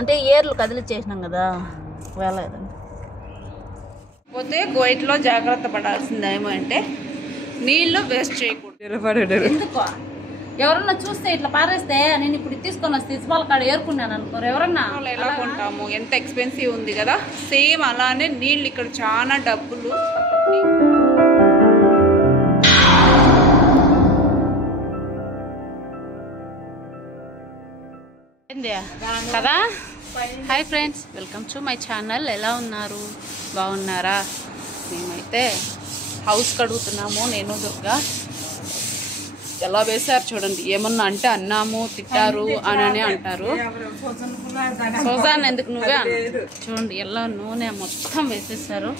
అంటే ఏర్లు కదిలిచ్చేసినాం కదా వేలేదండి. పోతే కోయిట్లో జాగ్రత్త పడాల్సింది ఏమంటే నీళ్ళు వేస్ట్ చేయకూడదు. ఎందుకో ఎవరన్నా చూస్తే ఇట్లా పారేస్తే నేను ఇప్పుడు తీసుకొని వస్తే ఇసుపాల కాడ ఏరుకున్నాను అనుకోరు. ఎవరన్నా ఎలా కొంటాము, ఎంత ఎక్స్పెన్సివ్ ఉంది కదా, సేమ్ అలానే నీళ్ళు ఇక్కడ చాలా డబ్బులు. కదా. Hi friends, welcome to my channel. ఎలా ఉన్నారు, బాగున్నారా? మేమైతే హౌస్ కడుగుతున్నాము, నేను దుర్గా. ఎలా వేశారు చూడండి. ఏమన్నా అంటే అన్నాము తిట్టారు అని అంటారు. సోజాన్ ఎందుకు నువ్వే చూడండి. ఎలా నూనె మొత్తం వేసేసారు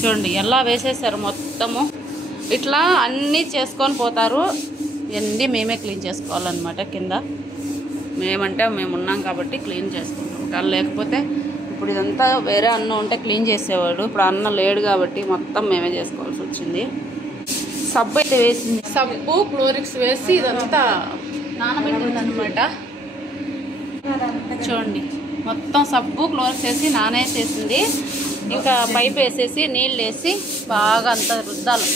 చూడండి. ఎలా వేసేసారు మొత్తము. ఇట్లా అన్నీ చేసుకొని పోతారు. ఇవన్నీ మేమే క్లీన్ చేసుకోవాలన్నమాట. కింద మేమంటే మేము ఉన్నాం కాబట్టి క్లీన్ చేసుకుంటాం. కానీ లేకపోతే ఇప్పుడు ఇదంతా వేరే అన్న ఉంటే క్లీన్ చేసేవాడు. ఇప్పుడు అన్న లేడు కాబట్టి మొత్తం మేమే చేసుకోవాల్సి వచ్చింది. సబ్బు అయితే వేసింది. సబ్బు క్లోరిక్స్ వేసి ఇదంతా నానబెట్టింది అనమాట. చూడండి, మొత్తం సబ్బు క్లోరిక్స్ వేసి నానేసేసింది. ఇంకా పైప్ వేసేసి నీళ్ళు వేసి బాగా అంతా రుద్దాలి.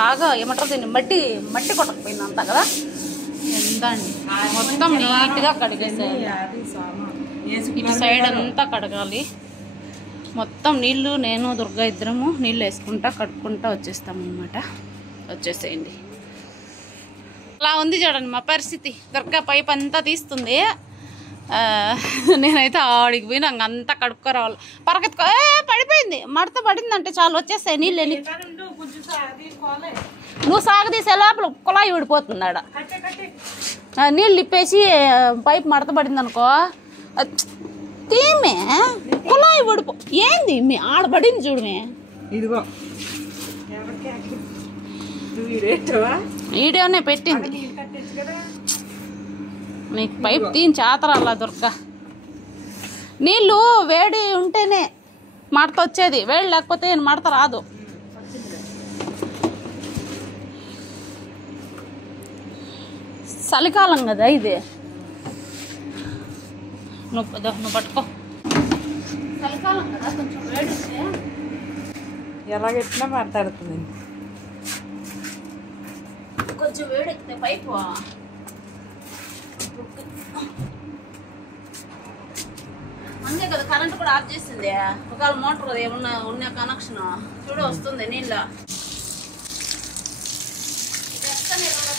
బాగా ఏమంటారు దీన్ని, మట్టి కొట్టకపోయింది అంతా కదా. ఎంత అండి, మొత్తం నీట్గా కడిగేసేయాలి. ఇటు సైడ్ అంతా కడగాలి మొత్తం. నీళ్ళు నేను దుర్గా ఇద్దరము నీళ్ళు వేసుకుంటా కడుక్కుంటా వచ్చేస్తామన్నమాట. వచ్చేసేయండి. అలా ఉంది చూడండి మా పరిస్థితి. దుర్గా పైప్ అంతా తీస్తుంది, నేనైతే ఆడికి పోయి నాకు అంతా కడుక్కోరావాలి. పరకెత్తుకో పడిపోయింది. మడత పడిందంటే చాలు వచ్చేస్తాయి నీళ్ళు. నువ్వు సాగదీసే లోపల కుళాయి విడిపోతుంది. నీళ్ళు ఇప్పేసి పైప్ మడత పడింది అనుకో, తీమే కుళాయి విడిపో. ఏంది మీ ఆడబడింది చూడమే. ఇదిగో వీడియోనే పెట్టింది. నీకు పైప్ తీని చాతరాలా దుర్గా. నీళ్ళు వేడి ఉంటేనే మడత వచ్చేది, వేడి లేకపోతే మడత రాదు. చలికాలం కదా ఇది. నువ్వు పట్టుకో. చలికాలం కదా, కొంచెం వేడి ఎలాగెట్టినా మాట్లాడుతుంది. కొంచెం వేడి ఎక్కితే పైపు. అందుకే కదా కరెంట్ కూడా ఆఫ్ చేసింది. ఒకవేళ మోటార్ ఏమన్నా ఉన్న కనెక్షన్ చూడ వస్తుంది నీళ్ళ.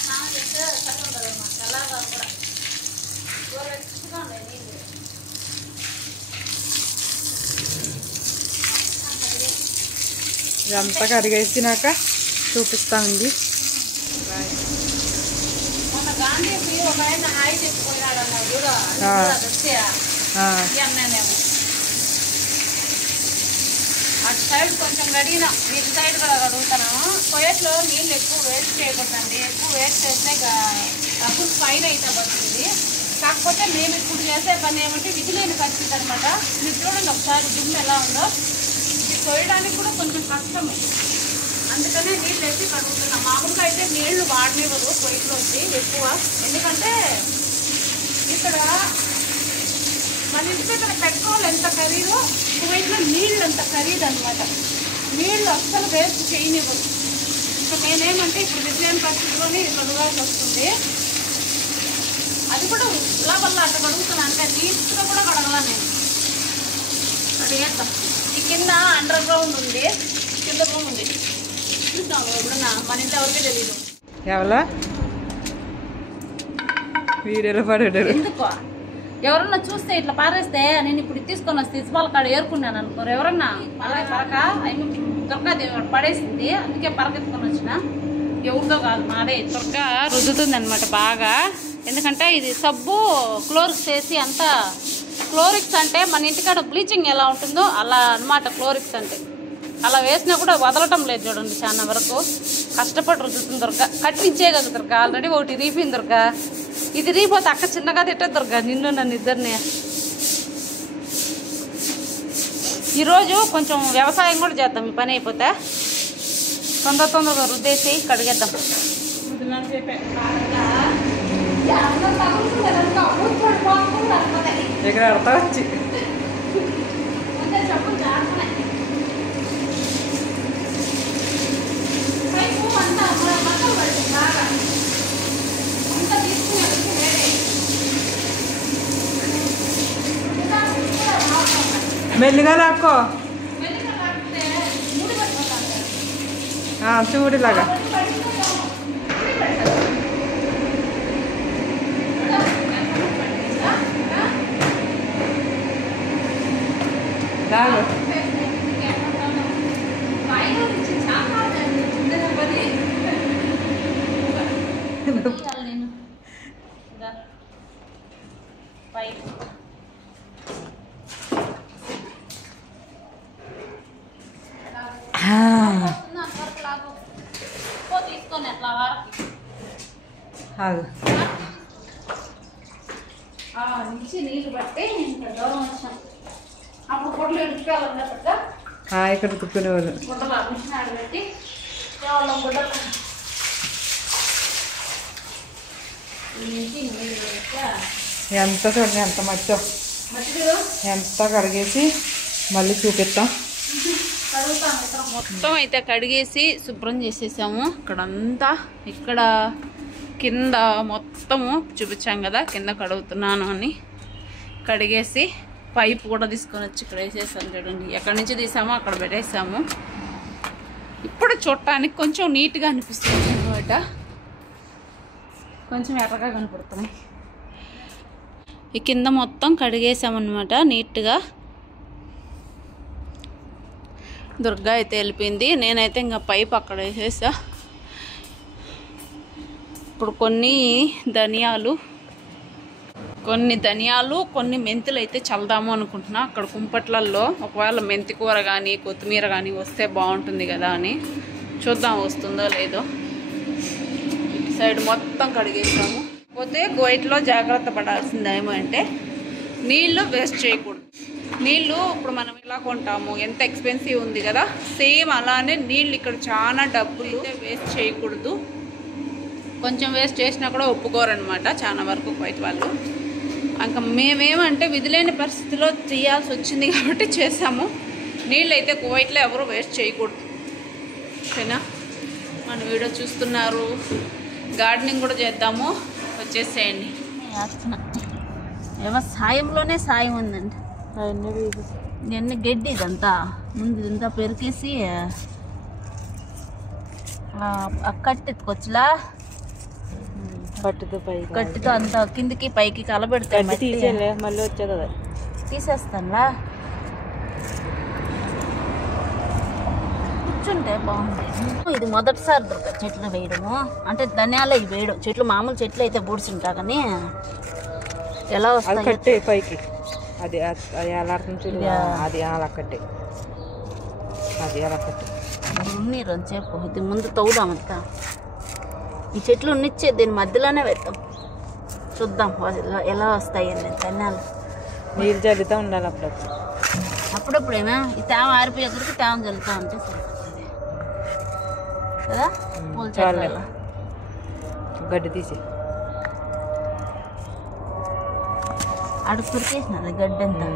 స్నానం చేస్తే చదువు కదా తెల్లగా కూడా నీళ్ళు. ఇదంతా కడిగేసినాక చూపిస్తామండి. మొన్న గాంధీకి ఒక ఆయన హాయి చెప్పిపోయినాడు అన్నారు చూడ. అన్నానేమో అటు సైడ్ కొంచెం కడిగినా, ఇటు సైడ్ కూడా కడుగుతాను. పొయ్యట్లో నీళ్ళు ఎక్కువ వేస్ట్ చేయకూడదండి. ఎక్కువ వేస్ట్ చేస్తే అప్పుడు ఫైన్ అయితే పడుతుంది. కాకపోతే మేము ఇప్పుడు చేసే పని ఏమంటే విధులేని పరిస్థితి అనమాట. మీరు చూడండి ఒకసారి దుమ్ము ఎలా ఉందో. ఇది కొయ్యడానికి కూడా కొంచెం కష్టమే, అందుకనే నీళ్ళు వేసి కడుగుతున్నాం. మామూలుగా అయితే నీళ్లు వాడనివ్వరు పొయ్యిలో వచ్చి ఎక్కువ. ఎందుకంటే ఇక్కడ మన ఇంటి దగ్గర పెట్రోల్ ఎంత ఖరీదో కువైట్లో నీళ్ళు అంత ఖరీదు అనమాట. నీళ్ళు అస్సలు వేస్ట్ చేయనివ్వరు. ఇంకా నేనేమంటే ఇప్పుడు విజయం పరిస్థితిలోనే కడగాల్సి వస్తుంది. అది కూడా ఇలా వల్ల అట్లా కడుగుతున్నాను. అంటే నీట్గా కూడా కడగలా నేను. కడిగేస్తాం. ఈ కింద అండర్ గ్రౌండ్ ఉంది, కింద రూమ్ ఉంది. చూస్తాము ఎప్పుడన్నా, మన ఇంటి ఎవరికి తెలీదు. ఎవరా వీడియోలో పడాడు. ఎందుకో ఎవరన్నా చూస్తే ఇట్లా పారేస్తే నేను ఇప్పుడు తీసుకొని వస్తే ఇసుపాల కాడ ఏరుకున్నాను అనుకోరు. ఎవరన్నా పరక దొరకది పడేసింది, అందుకే పరకెత్తుకొని వచ్చిన. ఎవరితో కాదు, మాదే. త్వరగా రుద్దుతుంది అనమాట బాగా. ఎందుకంటే ఇది సబ్బు క్లోరిక్స్ వేసి అంతా. క్లోరిక్స్ అంటే మన ఇంటికాడ బ్లీచింగ్ ఎలా ఉంటుందో అలా అనమాట క్లోరిక్స్ అంటే. అలా వేసినా కూడా వదలటం లేదు చూడండి. చాలా వరకు కష్టపడి రుద్దుతుంది దుర్గా. కట్టించే కదా దుర్గా. ఆల్రెడీ ఒకటి రీపింది దుర్గా. ఇది రీపోతే అక్క చిన్నగా తిట్టదు దుర్గా, నిన్ను నన్ను ఇద్దరిని. ఈరోజు కొంచెం వ్యవసాయం కూడా చేద్దాం. ఈ పని అయిపోతే తొందరగా రుద్దేసి కడిగేద్దాం. ఇక్కడ అడతా వచ్చి మెల్లిగా లాక్కో చూడిలాగా లాగు తీసుకొని అట్లా వారికి నుంచి నీళ్ళు పట్టి ఇంకా దూరం వచ్చాం. అప్పుడు పొట్లు ఎడుచుకోవాలన్నట్టుగా ఇక్కడ కుక్కునేవాళ్ళు గుడ్డలు మిషన్ ఆడబెట్టి కేవలం గుడ్డలు నుంచి నీళ్ళు పెట్టా ఎంత చూడండి ఎంత మచ్చో మట్టిలో ఎంత కడిగేసి మళ్ళీ చూపిస్తాం. మొత్తం అయితే కడిగేసి శుభ్రం చేసేసాము. ఇక్కడంతా ఇక్కడ కింద మొత్తము చూపించాం కదా, కింద కడుగుతున్నాను అని కడిగేసి పైపు కూడా తీసుకొని వచ్చి ఇక్కడ వేసేసాము. చూడండి ఎక్కడి నుంచి తీసామో అక్కడ పెట్టేసాము. ఇప్పుడు చూడటానికి కొంచెం నీట్గా అనిపిస్తుంది అనమాట, కొంచెం ఎర్రగా కనపడుతున్నాయి. ఈ కింద మొత్తం కడిగేసామన్నమాట నీట్గా. దుర్గా అయితే వెళ్ళిపోయింది, నేనైతే ఇంకా పైపు అక్కడ వేసేసా. ఇప్పుడు కొన్ని ధనియాలు కొన్ని మెంతులు అయితే చల్దాము అనుకుంటున్నా. అక్కడ కుంపట్లల్లో ఒకవేళ మెంతి కూర కానీ కొత్తిమీర కానీ వస్తే బాగుంటుంది కదా అని చూద్దాం, వస్తుందో లేదో. ఇటు సైడ్ మొత్తం కడిగేసాము. పోతే గోయిట్లో జాగ్రత్త పడాల్సింది ఏమంటే నీళ్ళు వేస్ట్ చేయకూడదు. నీళ్ళు ఇప్పుడు మనం ఎలా కొంటాము, ఎంత ఎక్స్పెన్సివ్ ఉంది కదా, సేమ్ అలానే నీళ్ళు ఇక్కడ చాలా డబ్బులు వేస్ట్ చేయకూడదు. కొంచెం వేస్ట్ చేసినా కూడా ఒప్పుకోరనమాట చాలా వరకు బయట వాళ్ళు. ఇంకా మేమేమంటే విధులేని పరిస్థితిలో చేయాల్సి వచ్చింది కాబట్టి చేసాము. నీళ్ళు అయితే కువైట్లో ఎవరు వేస్ట్ చేయకూడదు, ఓకేనా? మన వీడియో చూస్తున్నారు, గార్డెనింగ్ కూడా చేద్దాము, వచ్చేసేయండి. వ్యవసాయంలోనే సాయం ఉందండి. ఇవన్నీ గడ్డి, ఇదంతా ముందు ఇదంతా పెరికేసి కట్టెత్తుకొచ్చులా, కట్టితో అంతా కిందికి పైకి కలబెడతాయి. మళ్ళీ వచ్చేది తీసేస్తానులా, కూర్చుంటే బాగుంది. ఇది మొదటిసారి దుర్గా చెట్లు వేయడము, అంటే ధనియాలు ఇవి వేయడం. చెట్లు మామూలు చెట్లు అయితే బూడ్చుంటా కానీ ఎలా వస్తాయి పైకి, అది ఎలాడుతుంది, అది అలా కట్టే, అది ఎలా కట్టే ఉన్నీరు అని చెప్పు. ఇది ముందు తవ్వుదామంతా, ఈ చెట్లు ఉన్నిచ్చే దీని మధ్యలోనే వేద్దాం, చూద్దాం ఎలా వస్తాయి అని. ధనియాలు నీళ్ళు చల్లుతూ ఉండాలి అప్పుడప్పుడు ఏమో ఈ తేమ ఆరిపోయేసరికి తేమ చల్లుతూ ఉంటే సరిపోతుంది కదా. పూల చెట్ల గడ్డి తీసి అడుగు కురికేసినది గడ్డి అంతా.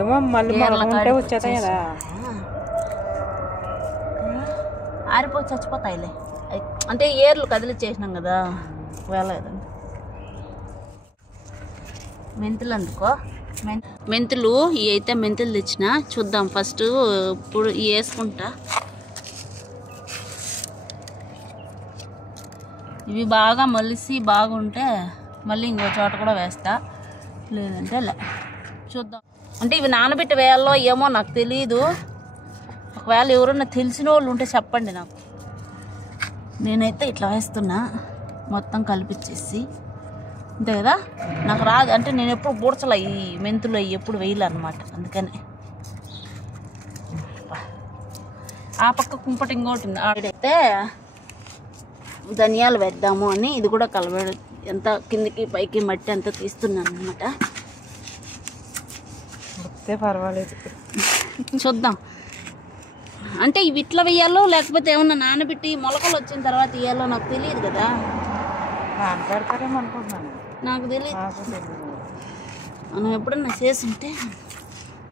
ఏమో మళ్ళీ వచ్చేస్తాయి కదా, ఆరిపోయి చచ్చిపోతాయిలే. అంటే ఏర్లు కదిలిచ్చేసినాం కదా, వేళదండి. మెంతులు అందుకో, మెంతులు ఇవి అయితే మెంతులు తెచ్చిన. చూద్దాం ఫస్ట్ ఇప్పుడు వేసుకుంటా. ఇవి బాగా మలిసి బాగుంటే మళ్ళీ ఇంకో చోట కూడా వేస్తా, లేదంటే లే. చూద్దాం. అంటే ఇవి నానబెట్టి వేయాలో ఏమో నాకు తెలీదు. ఒకవేళ ఎవరన్నా తెలిసిన వాళ్ళు ఉంటే చెప్పండి నాకు. నేనైతే ఇట్లా వేస్తున్నా, మొత్తం కలిపిచ్చేసి, అంతే కదా. నాకు రాదు అంటే నేను ఎప్పుడు బూడ్చలే, ఈ మెంతులు అవి ఎప్పుడు వేయలే అనమాట. అందుకని ఆ పక్క కుంపటి ఇంకోటి ఉంది, ఆడైతే ధనియాలు వేద్దాము అని ఇది కూడా కలబెడు. ఎంత కిందికి పైకి మట్టి అంతా తీస్తున్నాను అనమాట. పర్వాలేదు, చూద్దాం. అంటే ఇవి ఇట్లా వేయాలో లేకపోతే ఏమన్నా నానబెట్టి మొలకలు వచ్చిన తర్వాత వేయాలో నాకు తెలియదు కదా. నానబెడతారేమో అనుకుంటున్నాను, నాకు తెలియదు. మనం ఎప్పుడన్నా చేసుంటే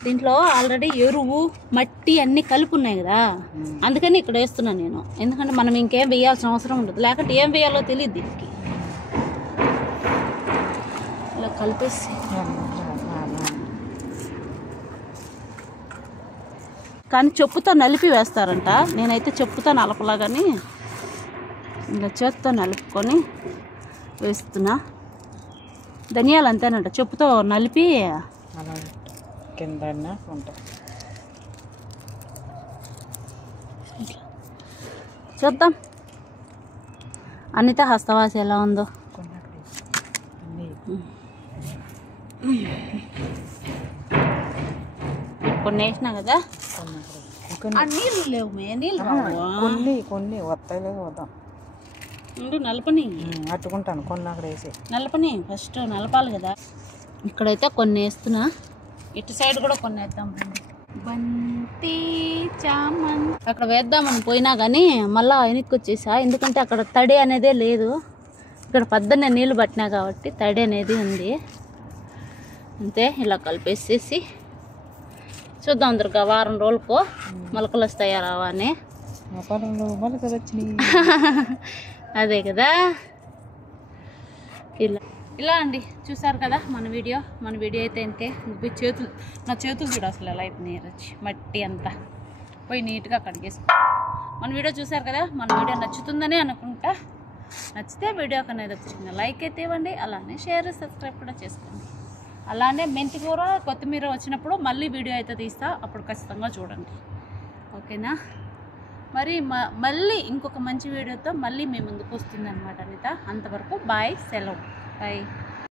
దీంట్లో ఆల్రెడీ ఎరువు మట్టి అన్నీ కలిపి ఉన్నాయి కదా, అందుకని ఇక్కడ వేస్తున్నాను నేను. ఎందుకంటే మనం ఇంకేం వేయాల్సిన అవసరం ఉండదు, లేకపోతే ఏం వేయాలో తెలియదు దీనికి. ఇలా కలిపేసి కానీ చెప్పుతో నలిపి వేస్తారంట. నేనైతే చెప్పుతో నలపలా, కానీ ఇలా చేత్తో నలుపుకొని వేస్తున్నా. ధనియాలు అంతేనంట, చెప్పుతో నలిపి కింద చూద్దాం అనిత హస్తవాసి ఎలా ఉందో. కొన్ని వేసినా కదా, నీళ్ళు లేవు మే, నీళ్ళు కొన్ని వస్తాయిలే పోతాం. నలపని అట్టుకుంటాను, కొన్ని అక్కడ వేసి నలపని ఫస్ట్ నలపాలి కదా. ఇక్కడైతే కొన్ని వేస్తున్నా, ఇటు సైడ్ కూడా కొన్ని వేద్దాం. బంతి చామన్ అక్కడ వేద్దామని పోయినా కానీ మళ్ళీ వెనక్కి వచ్చేసా, ఎందుకంటే అక్కడ తడి అనేదే లేదు. ఇక్కడ పొద్దున్నే నీళ్ళు పట్టినా కాబట్టి తడి అనేది ఉంది. అంతే, ఇలా కలిపేసేసి చూద్దాం. దుర్గా వారం రోజులకు మొలకలు వస్తాయా రావా అని. అదే కదా, ఇలా అండి. చూసారు కదా మన వీడియో అయితే అంతే. నా చేతులు చూడు అసలు ఎలా అయితే నీరు వచ్చి మట్టి అంతా పోయి నీట్గా కడిగేసుకో. మన వీడియో చూసారు కదా, మన వీడియో నచ్చుతుందని అనుకుంటా. నచ్చితే వీడియోకి అనేది ఒక చిన్న లైక్ అయితే ఇవ్వండి, అలానే షేర్ సబ్స్క్రైబ్ కూడా చేసుకోండి. అలానే మెంతి కూర కొత్తిమీర వచ్చినప్పుడు మళ్ళీ వీడియో అయితే తీస్తా, అప్పుడు ఖచ్చితంగా చూడండి. ఓకేనా? మరి మళ్ళీ ఇంకొక మంచి వీడియోతో మళ్ళీ మీ ముందుకు వస్తుంది అనమాట అనిత. అంతవరకు బాయ్, సెలవు, బాయ్.